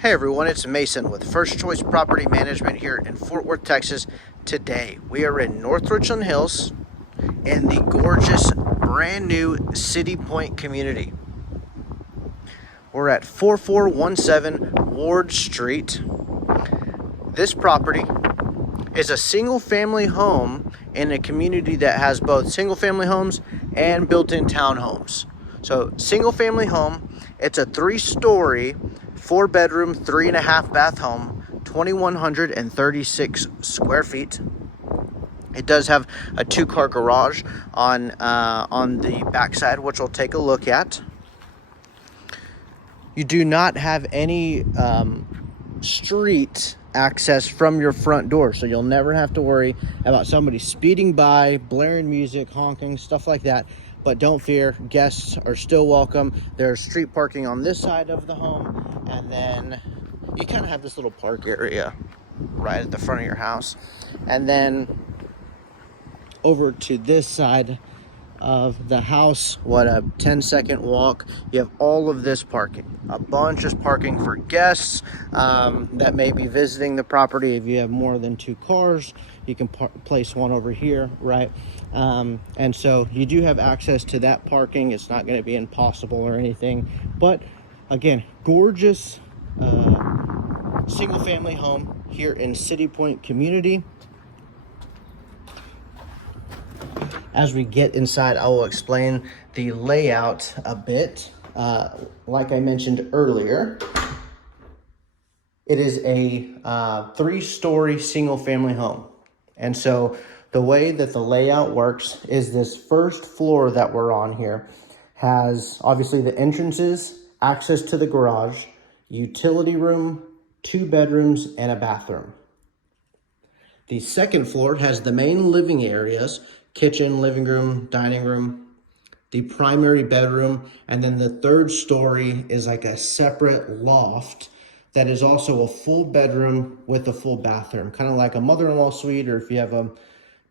Hey everyone, it's Mason with First Choice Property Management here in Fort Worth, Texas. Today we are in North Richland Hills in the gorgeous brand new City Point community. We're at 4417 Ward Street. This property is a single family home in a community that has both single family homes and built-in townhomes. So single family home, it's a 3-story, 4-bedroom, 3.5 bath home, 2,136 square feet. It does have a 2-car garage on the backside, which we'll take a look at. You do not have any street access from your front door, so you'll never have to worry about somebody speeding by, blaring music, honking, stuff like that. But don't fear, guests are still welcome. There's street parking on this side of the home, and then you kind of have this little park area right at the front of your house. And then over to this side of the house, what a 10-second walk, you have all of this parking. A bunch is parking for guests that may be visiting the property. If you have more than 2 cars, you can place one over here, right? And so you do have access to that parking. It's not going to be impossible or anything, but again, gorgeous single family home here in City Point community. As we get inside, I will explain the layout a bit. Like I mentioned earlier, it is a 3-story single family home. And so the way that the layout works is this first floor that we're on here has obviously the entrances, access to the garage, utility room, 2 bedrooms, and a bathroom. The second floor has the main living areas, kitchen, living room, dining room, the primary bedroom, and then the 3rd story is like a separate loft that is also a full bedroom with a full bathroom, kind of like a mother-in-law suite, or if you have a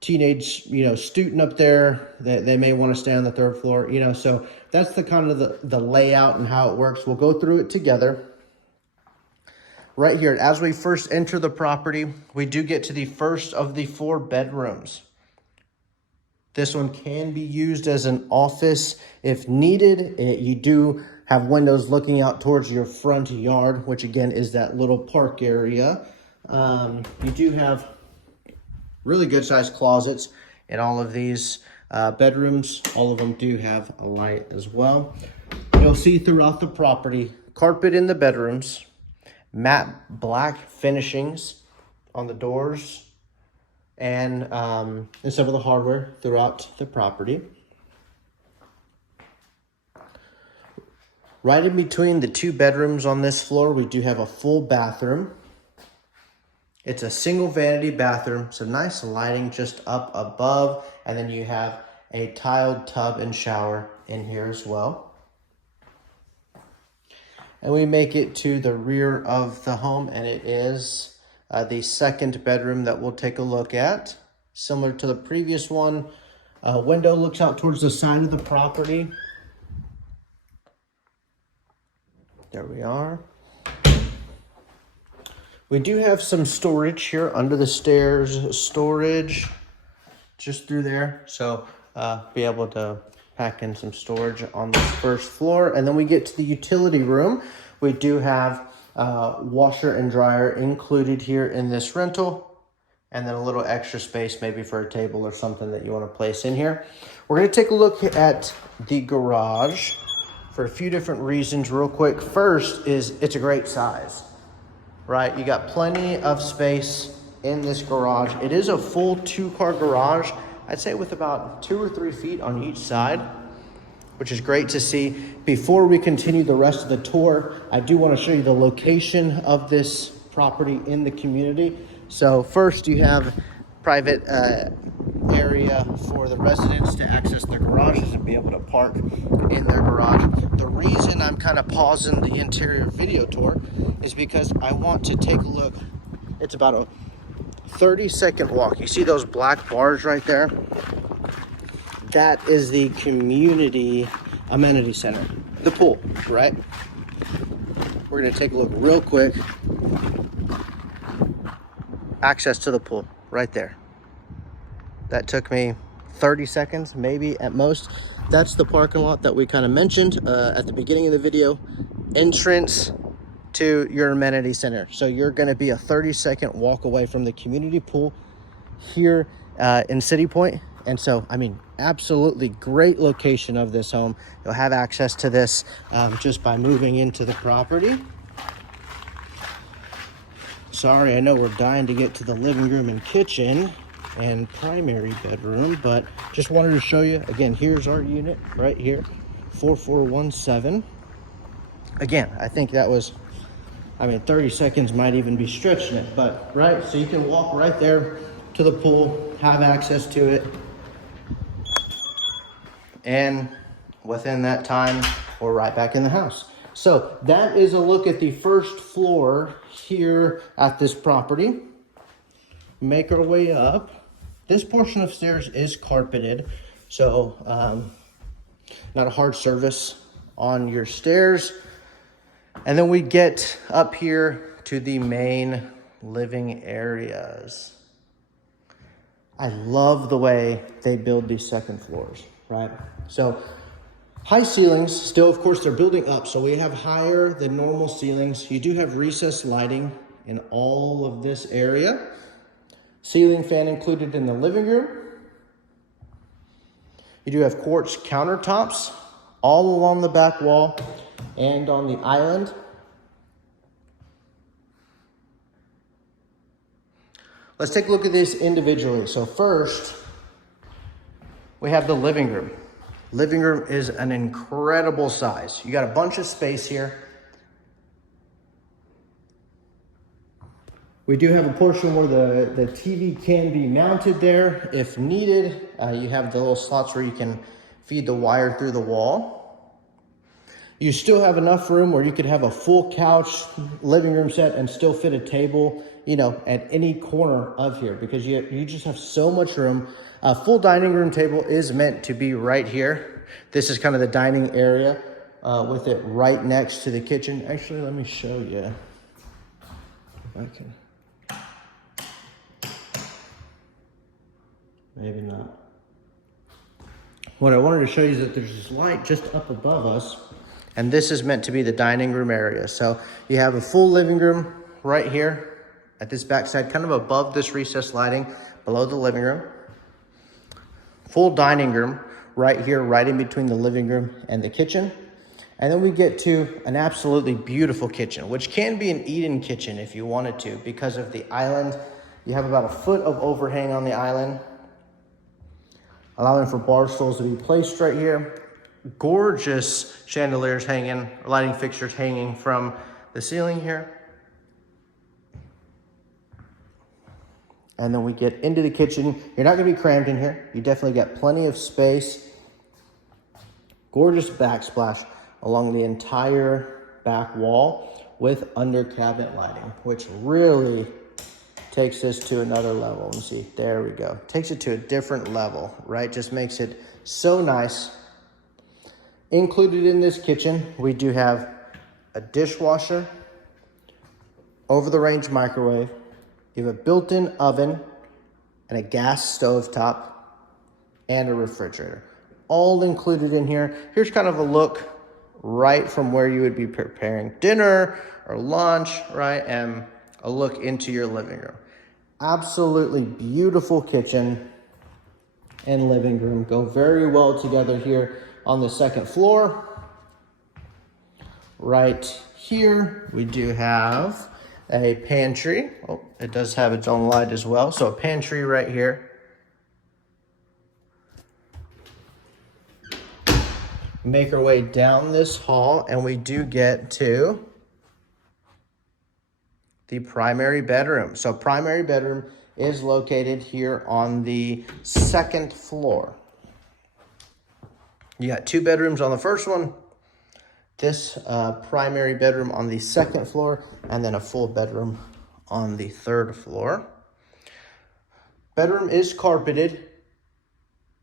teenage, student up there, they may want to stay on the 3rd floor, so that's the kind of the layout and how it works. We'll go through it together. Right here, as we first enter the property, we do get to the first of the 4 bedrooms. This one can be used as an office if needed. You do have windows looking out towards your front yard, which again is that little park area. You do have really good sized closets in all of these bedrooms. All of them do have a light as well. You'll see throughout the property, carpet in the bedrooms, matte black finishings on the doors, and some of the hardware throughout the property. Right in between the 2 bedrooms on this floor, we do have a full bathroom. It's a single vanity bathroom, so nice lighting just up above, and then you have a tiled tub and shower in here as well. And we make it to the rear of the home, and it is the 2nd bedroom that we'll take a look at. Similar to the previous one, window looks out towards the side of the property. There we are. We do have some storage here under the stairs, storage just through there. So be able to pack in some storage on the 1st floor. And then we get to the utility room. We do have washer and dryer included here in this rental, and then a little extra space maybe for a table or something that you want to place in here. We're going to take a look at the garage for a few different reasons real quick. First is it's a great size, right? You got plenty of space in this garage. It is a full 2-car garage, I'd say with about 2 or 3 feet on each side, which is great to see. Before we continue the rest of the tour, I do want to show you the location of this property in the community. So first you have private area for the residents to access their garages and be able to park in their garage. The reason I'm kind of pausing the interior video tour is because I want to take a look. It's about a 30-second walk. You see those black bars right there? That is the community amenity center, the pool, right? we're gonna take a look real quick. Access to the pool right there. That took me 30 seconds, maybe at most. That's the parking lot that we kind of mentioned at the beginning of the video. Entrance to your amenity center. So you're gonna be a 30-second walk away from the community pool here in City Point. And so, I mean, absolutely great location of this home. You'll have access to this just by moving into the property. Sorry, I know we're dying to get to the living room and kitchen and primary bedroom, but just wanted to show you, again, here's our unit right here, 4417. Again, I think that was, I mean, 30 seconds might even be stretching it, but right, so you can walk right there to the pool, have access to it, and within that time, we're right back in the house. So that is a look at the first floor here at this property. Make our way up. This portion of stairs is carpeted, so not a hard surface on your stairs. And then we get up here to the main living areas. I love the way they build these second floors, right? So high ceilings, still, of course, they're building up, so we have higher than normal ceilings. You do have recessed lighting in all of this area. Ceiling fan included in the living room. You do have quartz countertops all along the back wall and on the island. Let's take a look at this individually. So first, we have the living room. Living room is an incredible size. You got a bunch of space here. We do have a portion where the TV can be mounted there if needed. You have the little slots where you can feed the wire through the wall. You still have enough room where you could have a full couch living room set and still fit a table, you know, at any corner of here, because you just have so much room. A full dining room table is meant to be right here. This is kind of the dining area with it right next to the kitchen. Actually, let me show you if I can. Maybe not. What I wanted to show you is that there's this light just up above us, and this is meant to be the dining room area. So you have a full living room right here at this backside, kind of above this recessed lighting, below the living room. Full dining room right here, right in between the living room and the kitchen. And then we get to an absolutely beautiful kitchen, which can be an eat-in kitchen if you wanted to, because of the island. You have about a foot of overhang on the island, allowing for bar stools to be placed right here. Gorgeous chandeliers hanging, lighting fixtures hanging from the ceiling here. And then we get into the kitchen. You're not gonna be crammed in here. You definitely got plenty of space. Gorgeous backsplash along the entire back wall with under cabinet lighting, which really takes this to another level. Let me see, there we go. Takes it to a different level, right? Just makes it so nice. Included in this kitchen, we do have a dishwasher, over-the-range microwave. You have a built-in oven and a gas stove top and a refrigerator. All included in here. Here's kind of a look right from where you would be preparing dinner or lunch, right? And a look into your living room. Absolutely beautiful kitchen and living room. Go very well together here on the second floor. Right here, we do have a pantry. Oh, it does have its own light as well. So a pantry right here. Make our way down this hall and we do get to the primary bedroom. So primary bedroom is located here on the second floor. You got 2 bedrooms on the first one, this primary bedroom on the second floor, and then a full bedroom on the third floor. Bedroom is carpeted.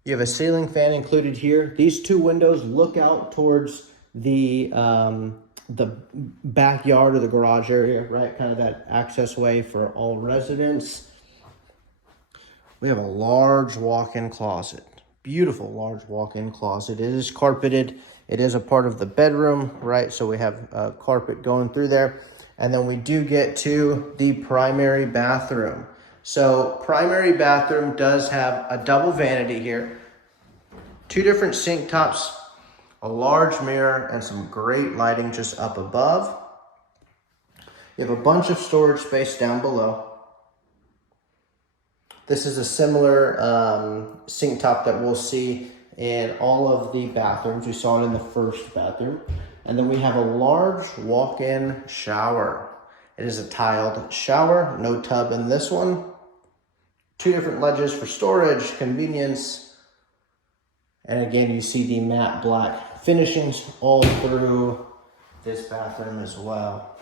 You have a ceiling fan included here. These 2 windows look out towards the the backyard or the garage area, right? Kind of that access way for all residents. We have a large walk-in closet. Beautiful large walk-in closet. It is carpeted. It is a part of the bedroom, right? So we have carpet going through there. And then we do get to the primary bathroom. So primary bathroom does have a double vanity here, 2 different sink tops, a large mirror, and some great lighting just up above. You have a bunch of storage space down below. This is a similar sink top that we'll see in all of the bathrooms. We saw it in the first bathroom. And then we have a large walk-in shower. It is a tiled shower, no tub in this one. 2 different ledges for storage, convenience. And again, you see the matte black finishings all through this bathroom as well.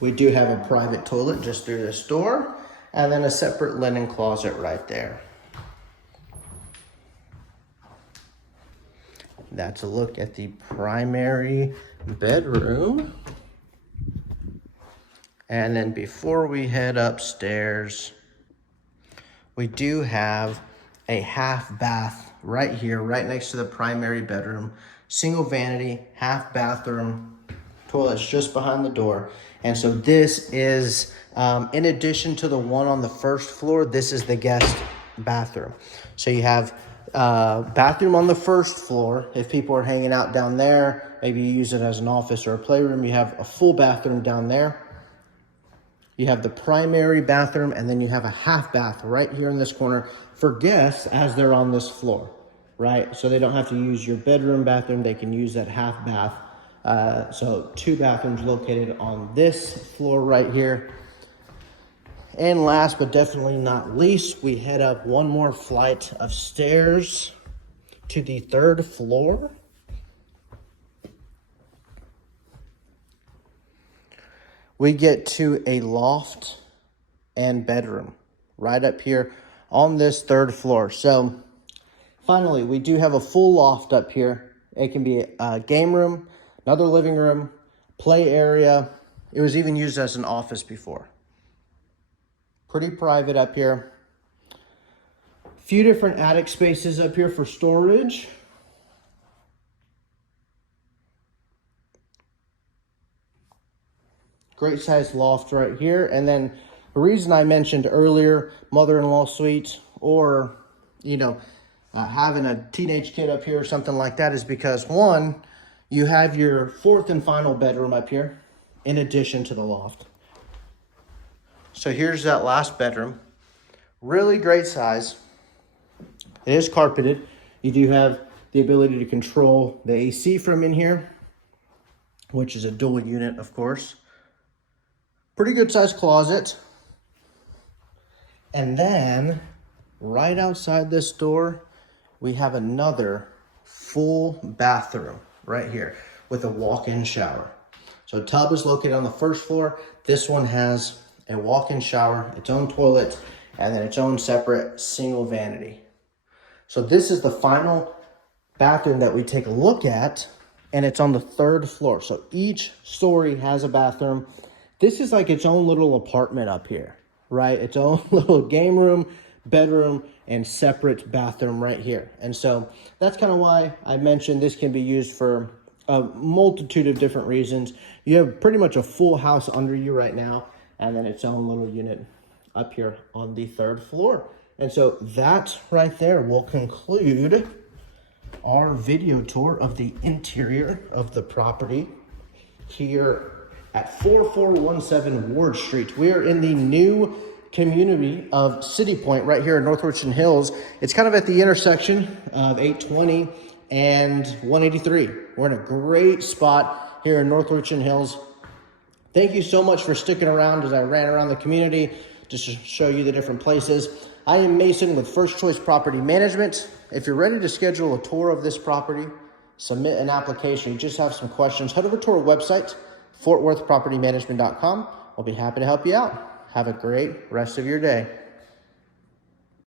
We do have a private toilet just through this door, and then a separate linen closet right there. That's a look at the primary bedroom. And then before we head upstairs, we do have a half bath right here, right next to the primary bedroom. Single vanity, half bathroom, toilet's just behind the door. And so this is, in addition to the one on the first floor, this is the guest bathroom. So you have bathroom on the first floor. If people are hanging out down there, maybe you use it as an office or a playroom, you have a full bathroom down there. You have the primary bathroom, and then you have a half bath right here in this corner for guests as they're on this floor, right? So they don't have to use your bedroom bathroom. They can use that half bath. So 2 bathrooms located on this floor right here. And last but definitely not least, we head up one more flight of stairs to the 3rd floor. We get to a loft and bedroom right up here on this 3rd floor. So finally, we do have a full loft up here. It can be a game room, another living room, play area. It was even used as an office before. Pretty private up here. A few different attic spaces up here for storage. Great sized loft right here. And then the reason I mentioned earlier, mother-in-law suite, or, you know, having a teenage kid up here or something like that, is because, one, you have your 4th and final bedroom up here in addition to the loft. So here's that last bedroom. Really great size. It is carpeted. You do have the ability to control the AC from in here, which is a dual unit, of course. Pretty good sized closet. And then right outside this door, we have another full bathroom right here with a walk-in shower. So tub is located on the 1st floor. This one has a walk-in shower, its own toilet, and then its own separate single vanity. So this is the final bathroom that we take a look at, and it's on the 3rd floor. So each story has a bathroom. This is like its own little apartment up here, right? Its own little game room, bedroom, and separate bathroom right here. And so that's kind of why I mentioned this can be used for a multitude of different reasons. You have pretty much a full house under you right now, and then its own little unit up here on the 3rd floor. And so that right there will conclude our video tour of the interior of the property here at 4417 Ward Street. We are in the new community of City Point right here in North Richland Hills. It's kind of at the intersection of 820 and 183. We're in a great spot here in North Richland Hills. Thank you so much for sticking around as I ran around the community just to show you the different places. I am Mason with First Choice Property Management. If you're ready to schedule a tour of this property, submit an application, you just have some questions, head over to our website, fortworthpropertymanagement.com. I'll be happy to help you out. Have a great rest of your day.